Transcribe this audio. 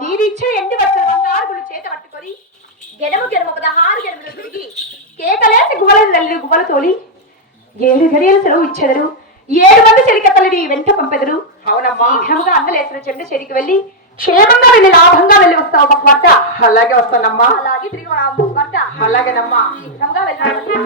మీరిచ్చే ఎండి బట్టలు బంగారుగులు చేత పట్టుకొని గెడము గెడము 16 గెడములు తిరిగి కేకలేసి గువ్వలు తోలి 7 గడియలు సెలవు ఇచ్చెదరు 7 మంది చెరికత్తలని వెంట పంపెదరు. అవునమ్మా, శీఘ్రముగా అన్నలేసిన చెండు చెరికి వెళ్ళి క్షేమంగా వెళ్ళి లాభంగా వెళ్ళి వస్తావు భర్త. అలాగే వస్తానమ్మా. అలాగే తిరిగి భర్త. అలాగేనమ్మా. శీఘ్రంగా వెళ్ళాలి.